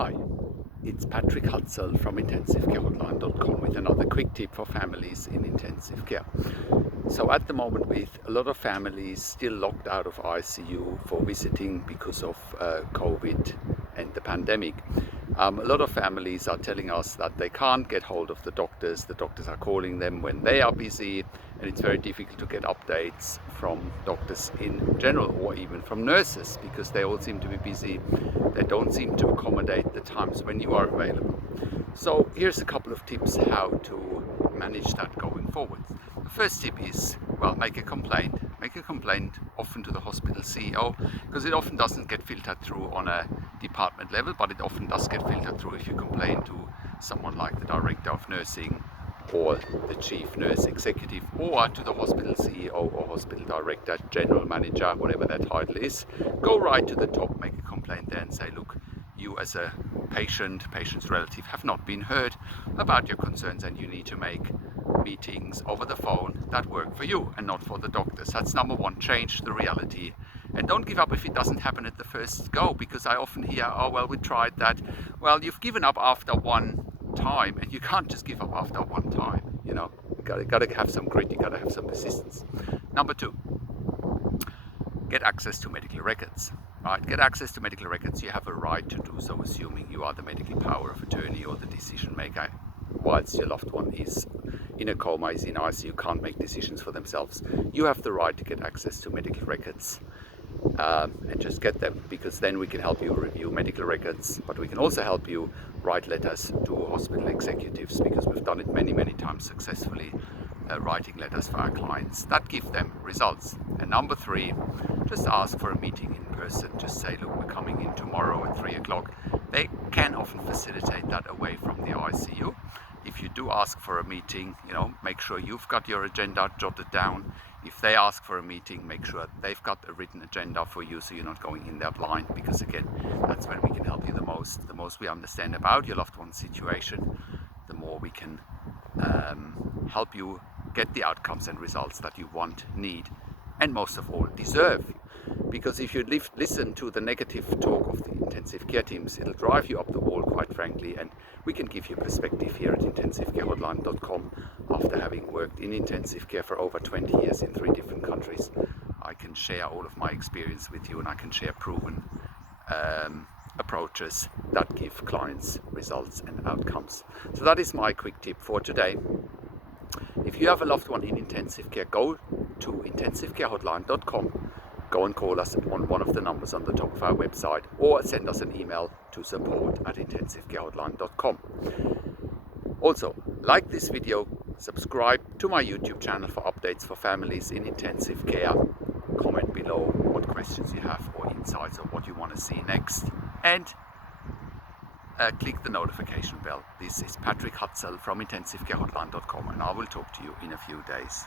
Hi, it's Patrick Hutzel from intensivcarehotline.com with another quick tip for families in intensive care. So at the moment, with a lot of families still locked out of ICU for visiting because of COVID and the pandemic, a lot of families are telling us that they can't get hold of the doctors. The doctors are calling them when they are busy, and it's very difficult to get updates from doctors in general, or even from nurses, because they all seem to be busy. They don't seem to accommodate the times when you are available. So here's a couple of tips how to manage that going forward. The first tip is, well, make a complaint. Make a complaint often to the hospital CEO, because it often doesn't get filtered through on a department level, but it often does get filtered through if you complain to someone like the director of nursing or the chief nurse executive, or to the hospital CEO or hospital director, general manager, whatever that title is. Go right to the top, make a complaint there and say, look, you as a patient's relative have not been heard about your concerns, and you need to make meetings over the phone that work for you and not for the doctors. That's number one. Change the reality, and don't give up if it doesn't happen at the first go, because I often hear, oh well, we tried that. Well, you've given up after one time, and you can't just give up after one time. You gotta have some grit, you gotta have some persistence. Number two, get access to medical records. Right, get access to medical records. You have a right to do so, assuming you are the medical power of attorney or the decision maker. Whilst your loved one is in a coma, is in ICU, can't make decisions for themselves, you have the right to get access to medical records, and just get them, because then we can help you review medical records, but we can also help you write letters to hospital executives, because we've done it many times successfully, writing letters for our clients that give them results. And number three, just ask for a meeting in person. Just say, look, we're coming in tomorrow at 3 o'clock. They can often facilitate that away from the ICU. If you do ask for a meeting, make sure you've got your agenda jotted down. If they ask for a meeting, make sure they've got a written agenda for you, so you're not going in there blind, because again, that's when we can help you the most. The most we understand about your loved one's situation, the more we can help you get the outcomes and results that you want, need, and most of all deserve. Because if you listen to the negative talk of the intensive care teams, it'll drive you up the wall, quite frankly, and we can give you perspective here at intensivcarehotline.com. After having worked in intensive care for over 20 years in 3 different countries, I can share all of my experience with you, and I can share proven approaches that give clients results and outcomes. So that is my quick tip for today. If you have a loved one in intensive care, go to intensivcarehotline.com. Go and call us on one of the numbers on the top of our website, or send us an email to support@intensivcarehotline.com. Also, like this video, subscribe to my YouTube channel for updates for families in intensive care. Comment below what questions you have or insights or what you want to see next. And click the notification bell. This is Patrick Hutzel from intensivcarehotline.com, and I will talk to you in a few days.